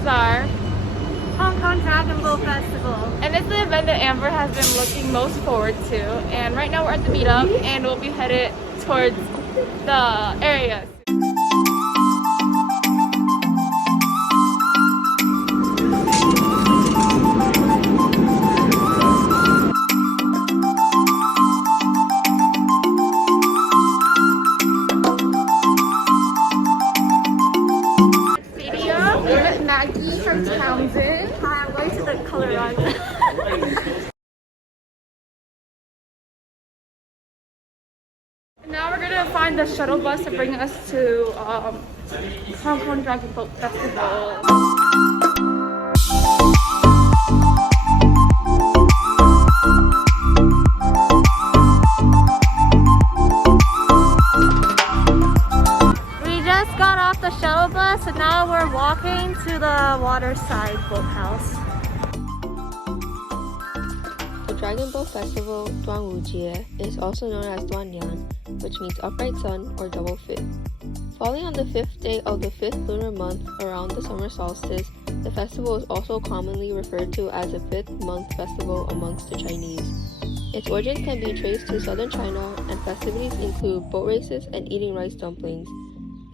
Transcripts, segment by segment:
is our Hong Kong Dragon Boat Festival. and it's the event that Amber has been looking most forward to. And right now we're at the meetup and we'll be headed towards the area. Maggie from Townsend. Hi, I'm going to the color run. Now we're gonna find the shuttle bus to bring us to Hong Kong Dragon Boat Festival. We just got off the shuttle bus and now we're walking to the waterside boathouse. The Dragon Boat Festival, Duanwujie, is also known as Duanyan, which means upright sun or double fifth. Falling on the 5th day of the 5th lunar month around the summer solstice, the festival is also commonly referred to as the 5th month festival amongst the Chinese. Its origins can be traced to southern China, and festivities include boat races and eating rice dumplings.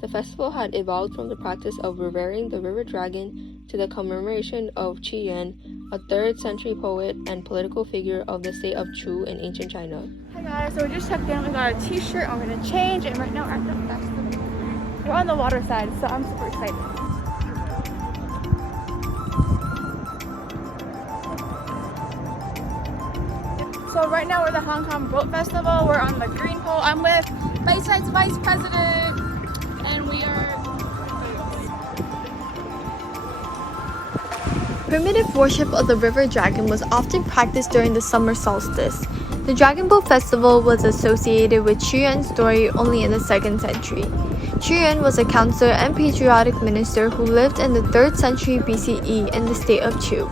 The festival had evolved from the practice of revering the river dragon to the commemoration of Qi Yuan, a 3rd century poet and political figure of the state of Chu in ancient China. Hi guys, so we just checked in. We got a t-shirt. I'm gonna change, and right now we're at the festival. We're on the water side, so I'm super excited. So right now we're at the Hong Kong Boat Festival. We're on the green pole. I'm with Bayside's Vice President, and we are. Primitive worship of the river dragon was often practiced during the summer solstice. The Dragon Boat Festival was associated with Qu Yuan's story only in the 2nd century. Qu Yuan was a counselor and patriotic minister who lived in the 3rd century BCE in the state of Chu.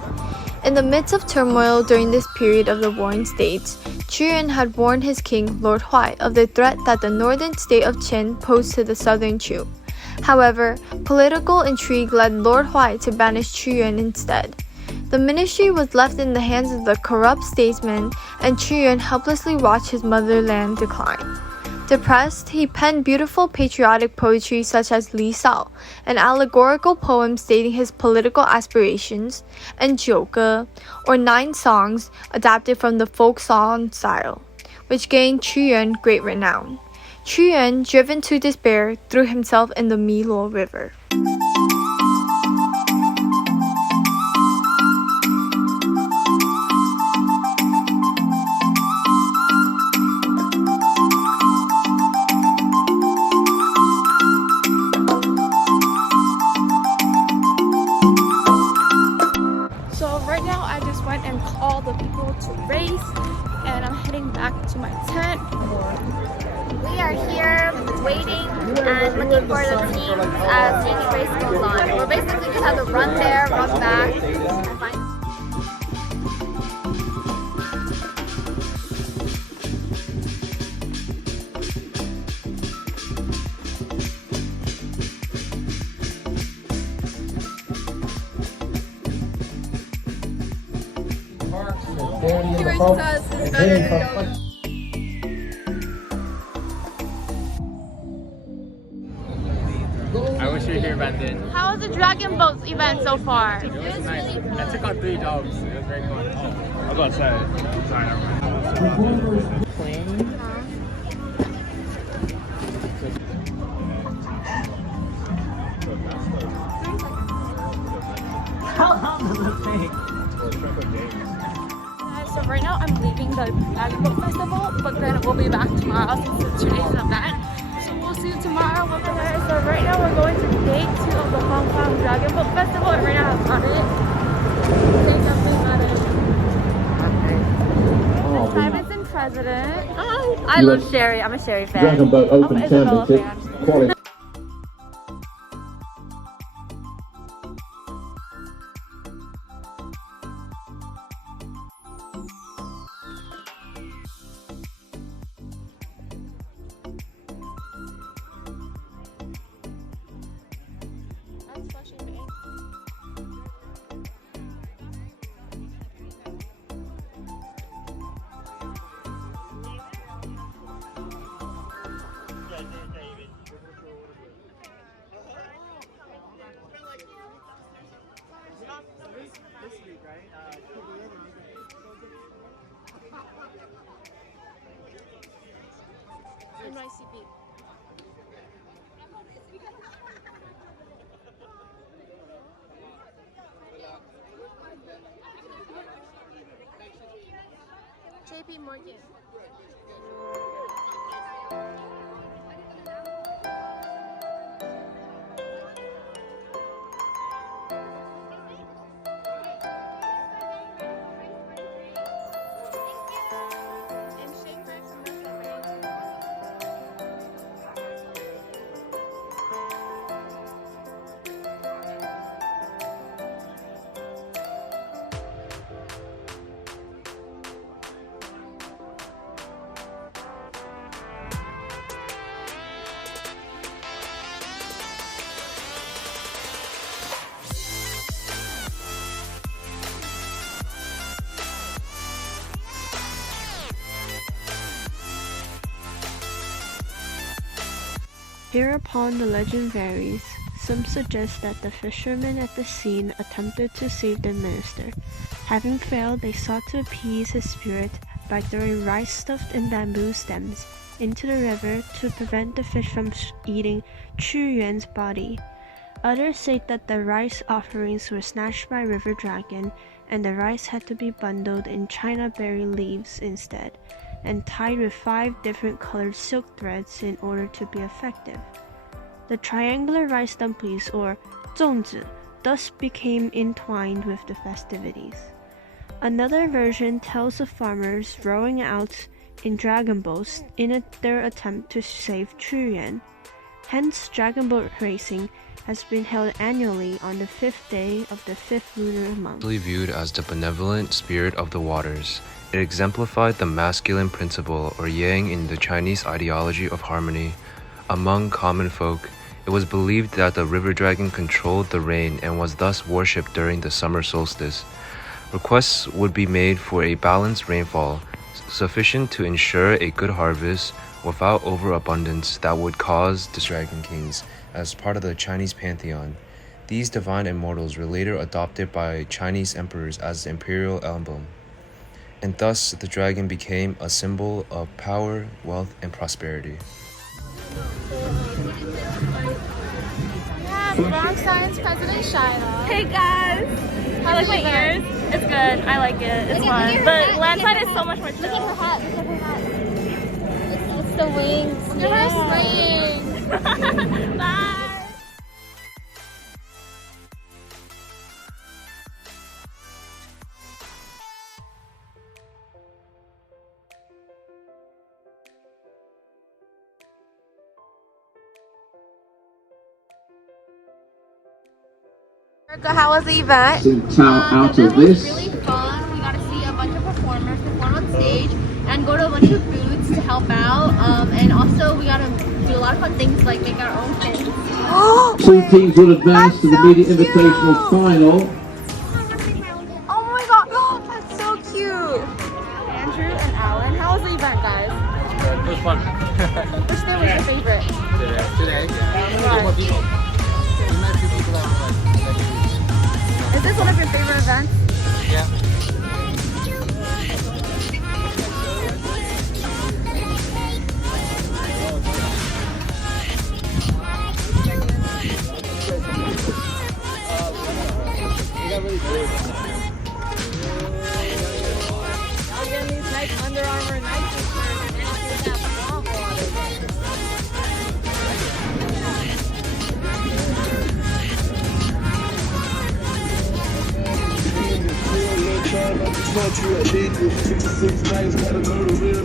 In the midst of turmoil during this period of the warring states, Qu Yuan had warned his king, Lord Huai, of the threat that the northern state of Qin posed to the southern Chu. However, political intrigue led Lord Huai to banish Qu Yuan instead. The ministry was left in the hands of the corrupt statesman, and Qu Yuan helplessly watched his motherland decline. Depressed, he penned beautiful patriotic poetry such as Li Sao, an allegorical poem stating his political aspirations, and Jiu Ge, or 9 songs adapted from the folk song style, which gained Qu Yuan great renown. Qu Yuan, driven to despair, threw himself in the Miluo River. So right now I just went and called the people to race, and I'm heading back to my tent. We are here waiting and looking for the teams as the race goes on. We're basically just have to run there, run back, and find. He races us. It's better to go. I wish you were here, Brandon. How was the Dragon Boats event so far? It was nice. I took on 3 dogs. It was very fun. Oh, I'll go outside. Sorry, never mind. How long does it take? So right now I'm leaving the Dragon Boat Festival, but then we'll be back tomorrow since it's today's event. So we'll see you tomorrow. So right now we're going to day 2 of the Hong Kong Dragon Boat Festival, and right now I've got it. Simonson president. I love Sherry. I'm a Sherry fan. Dragon Boat Open I'm an Isabella Championship fan. qualifying. That's flushing me. spicy beef. JP Morgan. Hereupon the legend varies. Some suggest that the fishermen at the scene attempted to save their minister. Having failed, they sought to appease his spirit by throwing rice stuffed in bamboo stems into the river to prevent the fish from eating Chu Yuan's body. Others say that the rice offerings were snatched by River Dragon and the rice had to be bundled in China berry leaves instead, and tied with 5 different colored silk threads in order to be effective. The triangular rice dumplings, or 粽子, thus became entwined with the festivities. Another version tells of farmers rowing out in dragon boats in their attempt to save Chu Yuan. Hence, dragon boat racing has been held annually on the 5th day of the 5th lunar month. Viewed as the benevolent spirit of the waters, it exemplified the masculine principle or yang in the Chinese ideology of harmony. Among common folk, it was believed that the river dragon controlled the rain and was thus worshipped during the summer solstice. Requests would be made for a balanced rainfall, sufficient to ensure a good harvest without overabundance that would cause the dragon kings as part of the Chinese pantheon. These divine immortals were later adopted by Chinese emperors as the imperial emblem, and thus the dragon became a symbol of power, wealth, and prosperity. Yeah, Wrong Science President Shiloh. Hey guys! I like my ears. It's good. I like it. It's fun. But landside is so much more chill. Look at her hat. Look at her hat. It's the wings. Look at her swaying. Bye. How was the event? Out of this. It was really fun. We got to see a bunch of performers perform on stage and go to a bunch of booths to help out. And also we got to do a lot of fun things like make our own pins. 2 teams will advance to the media invitational final. Oh my god, that's so cute. Andrew and Alan. How was the event, guys? It was fun. Which day was your favorite? Today. Right. Is this one of your favorite events? Yeah. I'm getting these nice Under Armour Nike shirts and actually have long water. Country, I need 66 nights, gotta go to real